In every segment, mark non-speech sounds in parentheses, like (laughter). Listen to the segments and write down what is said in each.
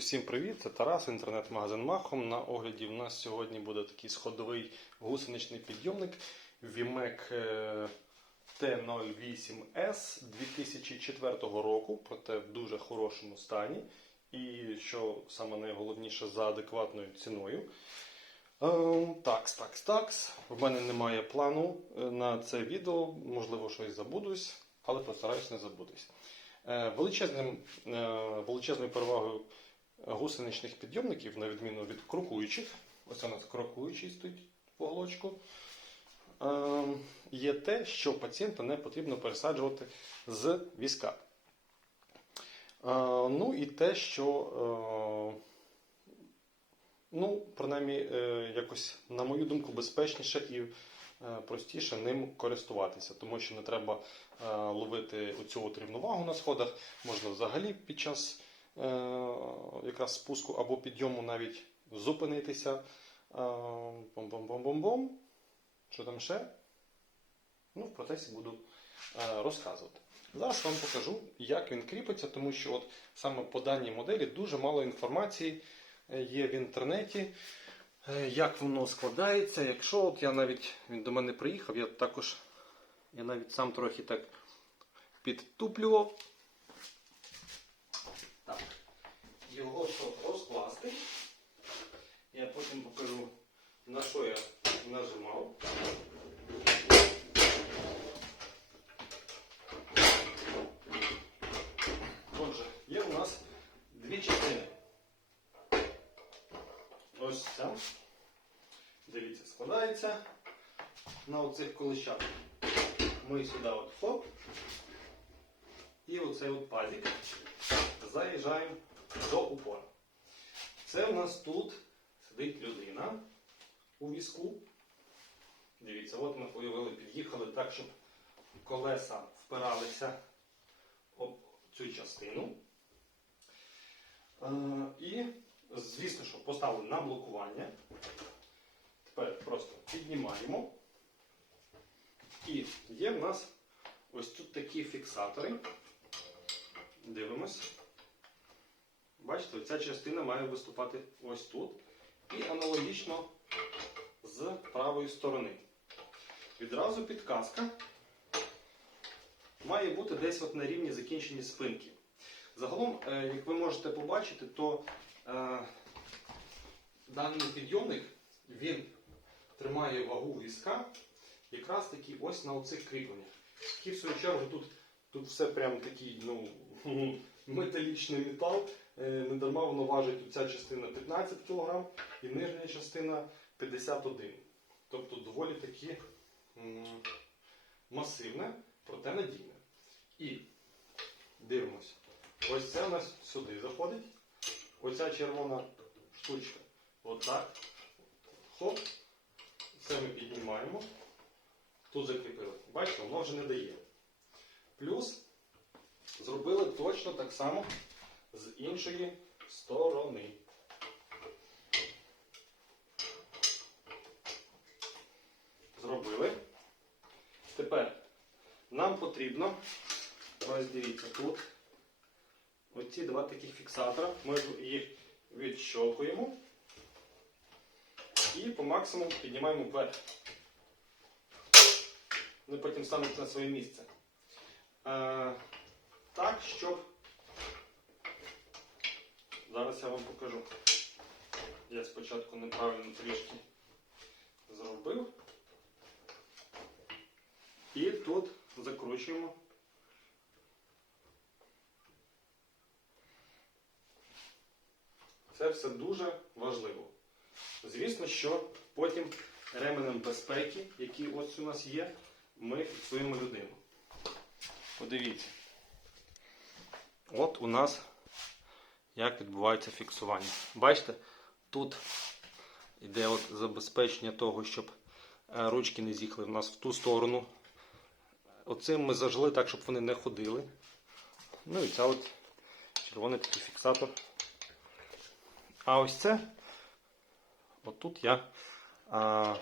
Усім привіт! Це Тарас, інтернет-магазин Махом. На огляді в нас сьогодні буде такий сходовий гусеничний підйомник Vimec е, T08S 2004 року, проте в дуже хорошому стані. І що саме найголовніше за адекватною ціною. Ем, Такс, такс, такс. В мене немає плану е, на це відео, можливо, щось забудусь, але постараюсь не забутись. Е, Величезним, е, величезною перевагою гусеничних підйомників, на відміну від крокуючих, ось у нас крокуючий стоїть в уголочку, е, є те, що пацієнта не потрібно пересаджувати з візка. Е, Ну і те, що, е, ну, принаймні, е, якось, на мою думку, безпечніше і простіше ним користуватися, тому що не треба ловити оцю от рівновагу на сходах, можна взагалі під час якраз спуску або підйому навіть зупинитися. Е, Бом-бом-бом-бом-бом. Що там ще? Ну, в процесі буду е, розказувати. Зараз вам покажу, як він кріпиться, тому що от саме по даній моделі дуже мало інформації е, є в інтернеті, е, як воно складається. Якщо от я навіть він до мене приїхав, я також я навіть сам трохи так підтуплював. Так. Його щоб розкласти. Я потім покажу, на що я нажимав. Отже, є у нас дві частини. Ось ця. Дивіться, складається на оцих колищах. Ми сюди от хоп. І оцей от пазик заїжджаємо до упора. Це у нас тут сидить людина у візку. Дивіться, от ми уявили, під'їхали так, щоб колеса впиралися об цю частину. Е, І, звісно, що поставили на блокування. Тепер просто піднімаємо. І є в нас ось тут такі фіксатори. Дивимось. Бачите, ця частина має виступати ось тут. І аналогічно з правої сторони. Відразу підказка має бути десь от на рівні закінчення спинки. Загалом, е, як ви можете побачити, то е, даний підйомник він тримає вагу візка якраз таки ось на оцих кріпленнях. Які, в свою чергу, тут, тут все прям такий ну, (laughs) металічний метал. Е, Не дарма воно важить ця частина 15 кг і нижня частина 51 Тобто доволі таки масивне, проте надійне. І дивимося. Ось це у нас сюди заходить. Оця червона штучка. Отак. Хоп. Це ми піднімаємо. Тут закріпили. Бачите, воно вже не дає. Плюс зробили точно так само з іншої сторони. Зробили. Тепер нам потрібно, ось дивіться, тут оці два таких фіксатора. Ми їх відщолкуємо і по максимуму піднімаємо вверх. Вони потім стануть на своє місце. Е, так, щоб. Зараз я вам покажу. Я спочатку неправильно трішки зробив. І тут закручуємо. Це все дуже важливо. Звісно, що потім ременем безпеки, який ось у нас є, ми фіксуємо людину. Подивіться. От у нас як відбувається фіксування. Бачите, тут йде от забезпечення того, щоб е, ручки не з'їхали в нас в ту сторону. Оцим ми зажили так, щоб вони не ходили. Ну і це от червоний такий фіксатор. А ось це, отут я а,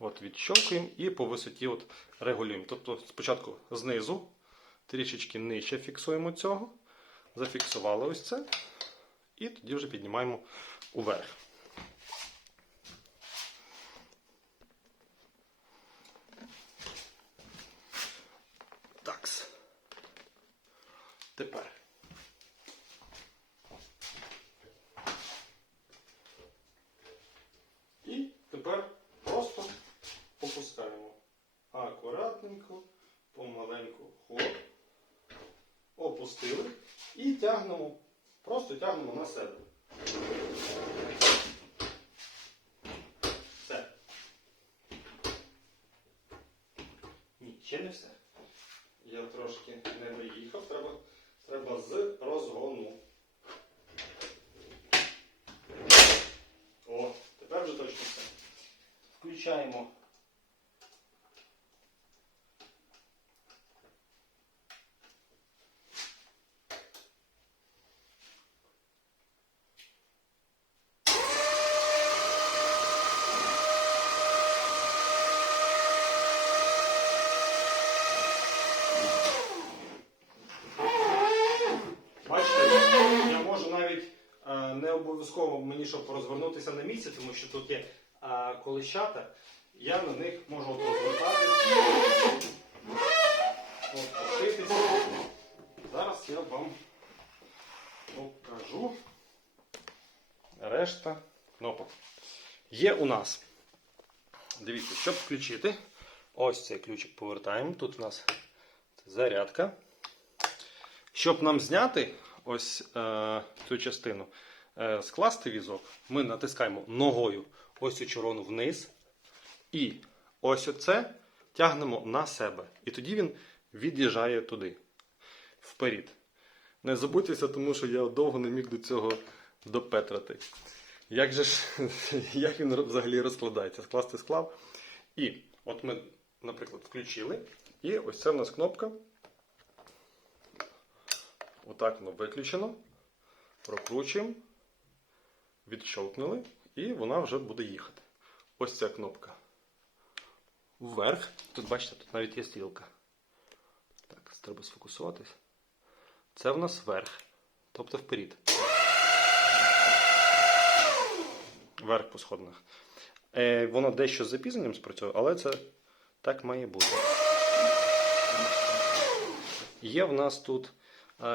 от відщолкуємо і по висоті от регулюємо. Тобто спочатку знизу, трішечки нижче фіксуємо цього. Зафіксували ось це. І тоді вже піднімаємо уверх. Такс. Тепер. І тепер просто опускаємо. Акуратненько, помаленьку хоп. Опустили і тягнемо, тягнемо на себе. Все. Ні, ще не все. Я трошки не доїхав, треба, треба з розгону. О, тепер вже точно все. Включаємо. Бачите, я можу навіть е, не обов'язково мені, щоб розвернутися на місці, тому що тут є е, колищата, я на них можу розвертатися. Зараз я вам покажу решта кнопок. Є у нас. Дивіться, щоб включити, ось цей ключик повертаємо. Тут у нас зарядка. Щоб нам зняти ось е, цю частину, скласти візок, ми натискаємо ногою ось цю червону вниз. І ось оце тягнемо на себе. І тоді він від'їжджає туди, вперед. Не забудьтеся, тому що я довго не міг до цього допетрати. Як же ж, (laughs) як він взагалі розкладається? Скласти склав. І от ми, наприклад, включили. І ось це в нас кнопка. Отак воно виключено. Прокручуємо, відщолкнули, і вона вже буде їхати. Ось ця кнопка. Вверх. Тут бачите, тут навіть є стрілка. Так, треба сфокусуватись. Це в нас вверх. Тобто вперед. Вверх по сходинах. Е, воно дещо з запізненням спрацьовує, але це так має бути. Є в нас тут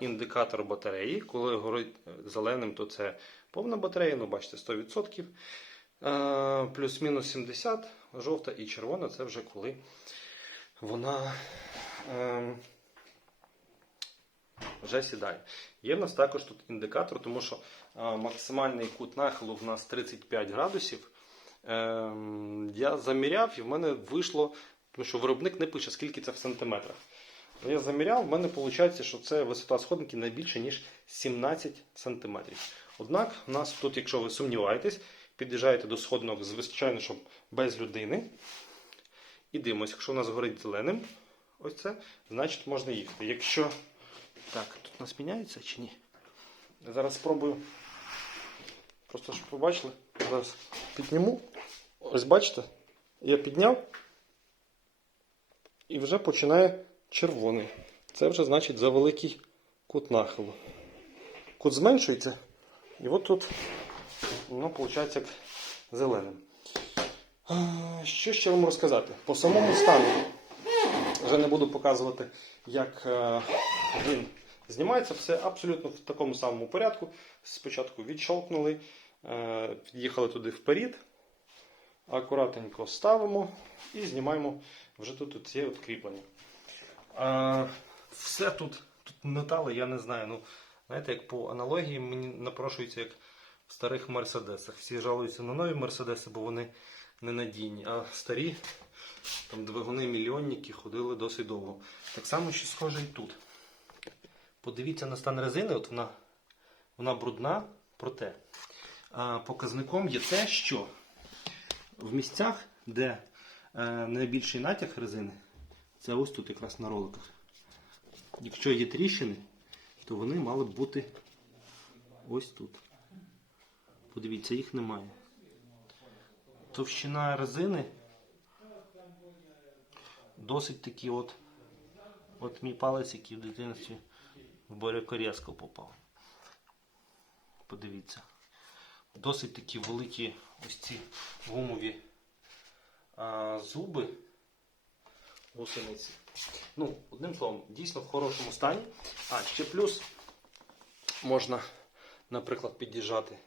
індикатор батареї. Коли горить е, зеленим, то це повна батарея, ну бачите, 100%. Е, Плюс-мінус 70, жовта і червона це вже коли вона е, вже сідає. Є в нас також тут індикатор, тому що е, максимальний кут нахилу в нас 35 градусів. Е, я заміряв і в мене вийшло, тому що виробник не пише, скільки це в сантиметрах. Ну, Я заміряв, в мене виходить, що це висота сходинки не більше, ніж 17 см. Однак, у нас тут, якщо ви сумніваєтесь, під'їжджаєте до сходинок, звичайно, щоб без людини. І дивимося, якщо у нас горить зеленим, ось це, значить можна їхати. Якщо. Так, тут у нас міняється чи ні? Я зараз спробую. Просто щоб побачили. Зараз підніму. Ось бачите, я підняв і вже починає червоний. Це вже значить за великий кут нахилу. Кут зменшується, і от тут воно виходить як зеленим. Що ще вам розказати? По самому стану вже не буду показувати, як е, він знімається. Все абсолютно в такому самому порядку. Спочатку відщолкнули, е, під'їхали туди вперед, акуратненько ставимо і знімаємо вже тут ці от кріплення. А, все тут, тут метали, я не знаю. Ну, знаєте, як по аналогії мені напрошується, як в старих мерседесах. Всі жалуються на нові мерседеси, бо вони ненадійні. А старі там двигуни мільйонники ходили досить довго. Так само, що схоже і тут. Подивіться на стан резини, от вона, вона брудна, проте а, показником є те, що в місцях, де е, найбільший натяг резини, це ось тут якраз на роликах. Якщо є тріщини, то вони мали б бути ось тут. Подивіться, їх немає. Товщина резини досить такі от. От мій палець, який в дитинстві в борякорізку попав. Подивіться. Досить такі великі ось ці гумові а, зуби гусениці. Ну, одним словом, дійсно в хорошому стані. А, ще плюс можна, наприклад, під'їжджати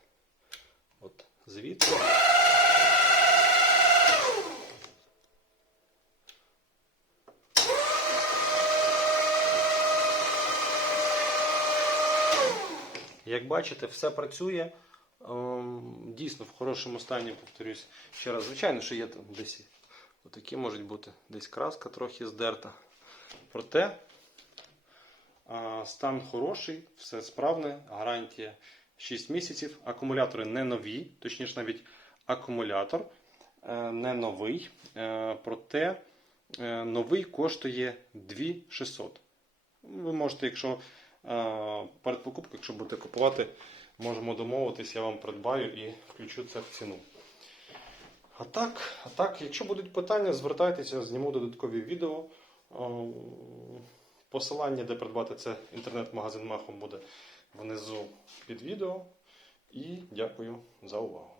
от звідси. Як бачите, все працює. Ем, Дійсно в хорошому стані, повторюсь ще раз. Звичайно, що є там десь отакі можуть бути, десь краска трохи здерта. Проте стан хороший, все справне, гарантія 6 місяців. Акумулятори не нові, точніше навіть акумулятор е, не новий. Е, Проте е, новий коштує 2600. Ви можете, якщо перед покупкою, якщо будете купувати, можемо домовитись, я вам придбаю і включу це в ціну. А так, а так, якщо будуть питання, звертайтеся, зніму додаткові відео. Е, Посилання, де придбати це інтернет-магазин Махом буде внизу під відео. І дякую за увагу.